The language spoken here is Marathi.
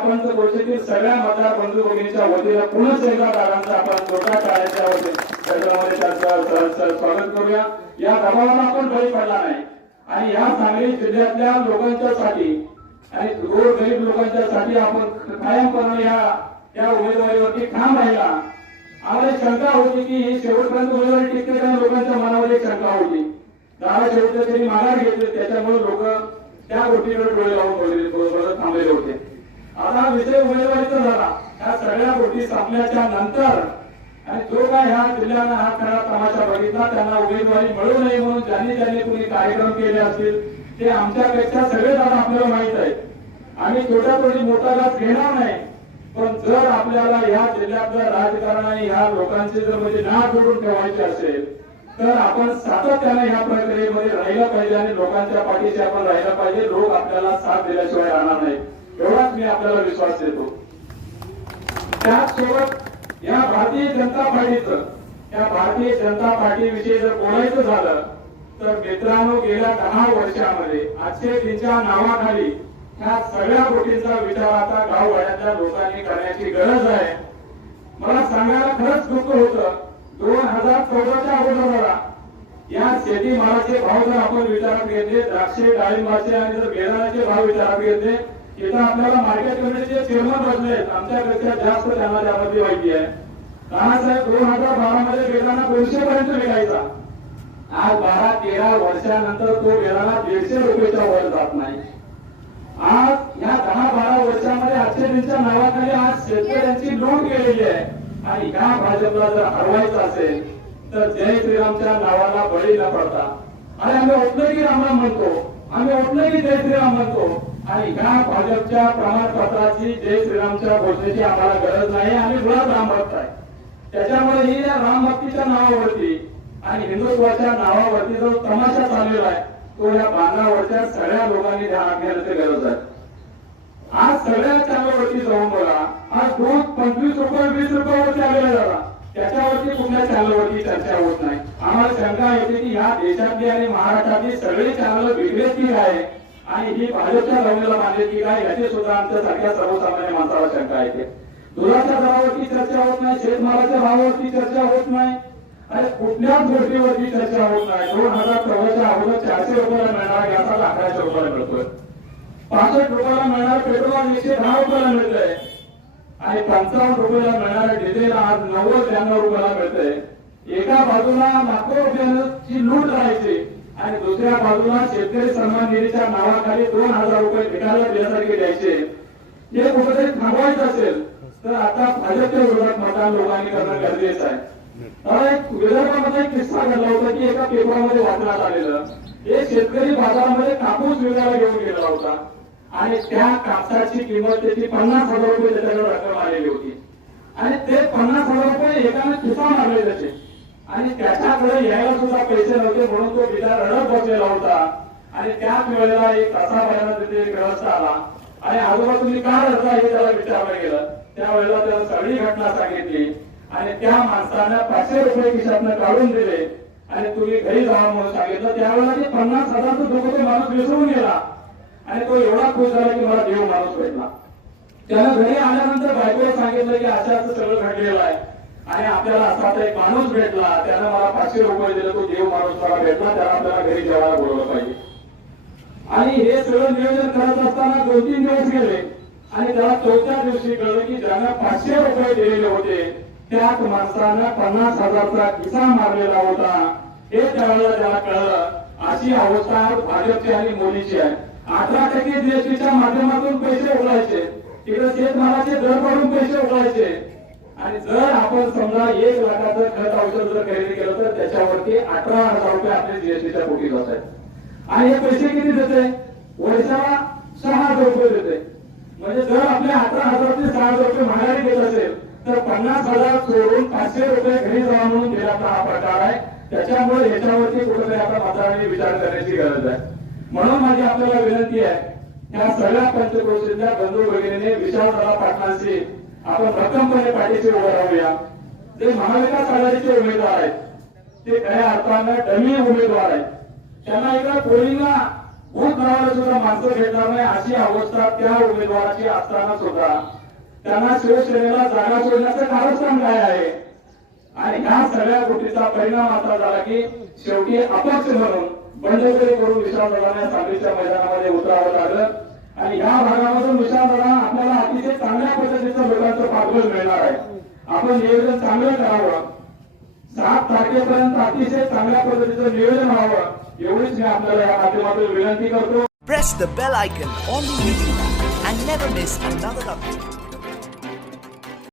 पंचक्रोशीतील सगळ्या मतदार बंधू भगिनीच्या वतीनं पुनः एकदा दादांचा आपण छोटा शाळेच्या वतीने त्यांचं स्वागत करूया. या दबावाला आपण बळी पडला नाही. आणि या सांगली जिल्ह्यातल्या लोकांच्या साठी आणि रोड गरीब लोकांच्या साठी आपण कायमपणे या या उमेदवारीवरती ठाम राहिला. आम्हाला शंका होती की ही शेवटपर्यंत उमेदवारी टिकते का? लोकांच्या मनावर एक शंका होती. दादा शेवटच्या त्यांनी माघार घेतली त्याच्यामुळे लोक त्या गोष्टीकडे डोळे लावून थांबलेले होते. आता विषय उमेदवारीचा झाला. या सगळ्या गोष्टी संपल्याच्या नंतर आणि जो काय ह्या जिल्ह्यानं हा खरा तमाशा बघितला त्यांना उमेदवारी मिळू नये म्हणून ज्यांनी ज्यांनी कुणी कार्यक्रम केले असतील ते आमच्यापेक्षा सगळे दादा आपल्याला माहीत आहे आम्ही छोट्या थोडी मोठा घास घेणार नाही पण जर आपल्याला या जिल्ह्यातल्या राजकारण ह्या लोकांचे जर म्हणजे ना जोडून ठेवायचे असेल तर आपण सातत्याने ह्या प्रक्रियेमध्ये राहिलं पाहिजे आणि लोकांच्या पाठीशी आपण राहिलं पाहिजे. लोक आपल्याला साथ दिल्याशिवाय राहणार नाही. आपल्याला विश्वास देतो त्याचसोबत या भारतीय जनता पार्टीचं या भारतीय जनता पार्टीविषयी जर बोलायचं झालं तर मित्रांनो गेल्या दहा वर्षामध्ये आजचे तिच्या नावाखाली ह्या सगळ्या गोष्टींचा विचार आता गाववाड्यातल्या लोकांनी करण्याची गरज आहे. मला सांगायला खरंच दुःख होतं. दोन हजार चौदाच्या अगोदर या शेतीमालाचे भाव जर आपण विचारात घेतले द्राक्षे डाळिंबाचे आणि जर बेदाण्याचे भाव विचारात घेतले इथं आपल्याला मार्केट कमिटीचे चेअरमन बसले आहेत. आमच्यापेक्षा जास्त त्यांना त्यामध्ये माहिती आहे. नानासाहेब दोन हजार बारा मध्ये बेदाणा दोनशे पर्यंत विकायचा. आज बारा तेरा वर्षानंतर तो बेदाणा दीडशे रुपयेच्या वर जात नाही. आज या दहा बारा वर्षामध्ये अक्षयजींच्या नावाखाली आज शेतकऱ्यांची लूट केलेली आहे. आणि या भाजपला जर हरवायचं असेल तर जय श्रीरामच्या नावाला बळी न पडता. आणि आम्ही ओतलं की रामराम म्हणतो. आम्ही ओतलं की जय श्रीराम म्हणतो. आणि ह्या भाजपच्या प्रमाणपत्राची जय श्रीरामच्या घोषणेची आम्हाला गरज नाही आम्ही मुळात रामभक्त आहे. त्याच्यामुळे ही या राम भक्तीच्या नावावरती आणि हिंदुत्वाच्या नावावरती जो तमाशा चाललेला आहे तो या बांधावरच्या सगळ्या लोकांनी ध्यान घेण्याची गरज आहे. आज सगळ्या चॅनलवरती जाऊन बघा आज दूध पंचवीस रुपये वीस रुपयावरती आलेला झाला. त्याच्यावरती कुठल्या चॅनलवरती चर्चा होत नाही. आम्हाला शंका येते की ह्या देशातली आणि महाराष्ट्रातली सगळी चॅनल वेगळेच आहे आणि ही भाजपच्या जमिनीला बांधले की काय याची सुद्धा आमच्या सारख्या सर्वसामान्य माणसाला शंका येते दुधाच्या दरावरती चर्चा होत नाही शेतमालाच्या भावावरती चर्चा होत नाही आणि कुठल्याच गोष्टीवरती चर्चा होत नाही? दोन हजार चौदाच्या अगोदर चारशे रुपयाला मिळणारा गॅसाला अकराशे रुपयाला मिळतोय. पासष्ट रुपयाला मिळणार पेट्रोल एकशे दहा रुपयाला मिळतंय. आणि पंचावन्न रुपयाला मिळणारा डिझेल आज नव्वद त्र्याण्णव रुपयाला मिळतंय. एका बाजूला लाखो रुपयांची लूट राहायची आणि दुसऱ्या बाजूला शेतकरी सन्मान निधीच्या नावाखाली दोन हजार रुपये भेटायला दिल्यासारखे द्यायचे. हे कुठेतरी थांबवायचं असेल तर आता भाजपच्या विरोधात मतदान लोकांनी करणं गरजेचं आहे. विदर्भामध्ये एक किस्सा घडला होता की एका पेपरामध्ये वाचण्यात आलेलं. एक शेतकरी बाजारामध्ये कापूस विकायला घेऊन गेला होता. आणि त्या कापसाची किंमत त्याची पन्नास हजार रुपये त्याच्याकडे रक्कम आलेली होती. आणि ते पन्नास हजार रुपये एकाने खिसा मारले त्याचे. आणि त्याच्याकडे यायला सुद्धा पैसे नव्हते म्हणून तो बिला रडत बसलेला होता. आणि त्याच वेळेला एक तासाभराला तिथे एक ग्रस्त आला. आणि आजोबा तुम्ही का रडता हे त्याला विचारलं गेलं. त्यावेळेला त्याला सगळी घटना सांगितली. आणि त्या माणसानं पाचशे रुपये खिशातनं काढून दिले. आणि तुम्ही घरी जावा म्हणून सांगितलं. त्यावेळेला ते पन्नास हजारचं दुःख तो माणूस विसरून गेला. आणि तो एवढा खुश झाला की मला देव माणूस भेटला. त्यानं घरी आल्यानंतर बायकोला सांगितलं की असं असं सगळं घडलेलं आहे. आणि आपल्याला असा एक माणूस भेटला त्यानं मला पाचशे रुपये दिले तो देव माणूस मला भेटला त्याला आपल्याला घरी जेवायला बोलवलं पाहिजे. आणि हे सगळं नियोजन करत असताना दोन तीन दिवस गेले आणि त्याला चौथ्या दिवशी कळलं की ज्यांना पाचशे रुपये दिलेले होते त्याच माणसानं पन्नास हजारचा किसा मारलेला होता. हे त्यावेळेला त्याला कळलं अशी अवस्था भाजपची आणि मोदीची आहे. अठरा टक्के जीएसटीच्या माध्यमातून पैसे उघडायचे तिकडे शेतमालाचे दर पडून पैसे उघडायचे आणि जर आपण समजा एक लाखाचं खत औषध जर खरेदी केलं तर त्याच्यावरती अठरा हजार रुपये आपले जीएसटीच्या पोटी जात आहेत. आणि हे पैसे किती देते वर्षाला सहा हजार रुपये देते म्हणजे जर आपले अठरा हजार ते सहा हजार रुपये माघारी घेत असेल तर पन्नास हजार सोडून पाचशे रुपये घरी जावा म्हणून दिल्याचा हा प्रकार आहे. त्याच्यामुळे याच्यावरती कुठेतरी आपण मतदारांनी विचार करण्याची गरज आहे. म्हणून माझी आपल्याला विनंती आहे या सगळ्या पंचक्रोशीतल्या बंधू भगिनीने विशालदादा पाटलांशी आपण भक्कमपणे पाठीशी उभं राहूया. जे महाविकास आघाडीचे उमेदवार आहेत ते खऱ्या अर्थानं डमी उमेदवार आहेत. त्यांना एका पोलिंगला भूत लावायला सुद्धा माणसं भेटणार नाही अशी अवस्था त्या उमेदवाराची असताना सुद्धा त्यांना शिवसेनेला जागा सोडण्याचं कारस्थान काय आहे? आणि ह्या सगळ्या गोष्टीचा परिणाम असा झाला की शेवटी अपक्ष म्हणून बंडखोरी करून विश्वासदारांना सांगलीच्या मैदानामध्ये उतरावं लागलं. आणि ह्या भागात विश्वासदारा आपल्याला अतिशय चांगल्या पद्धतीचं लोकांचं पाठबळ मिळणार आहे आपण नियोजन चांगलं करावं. सात तारखेपर्यंत अतिशय चांगल्या पद्धतीचं नियोजन व्हावं. एवढीच मी आपल्याला या माध्यमातून विनंती करतो. Press the bell icon on the YouTube and never miss another update.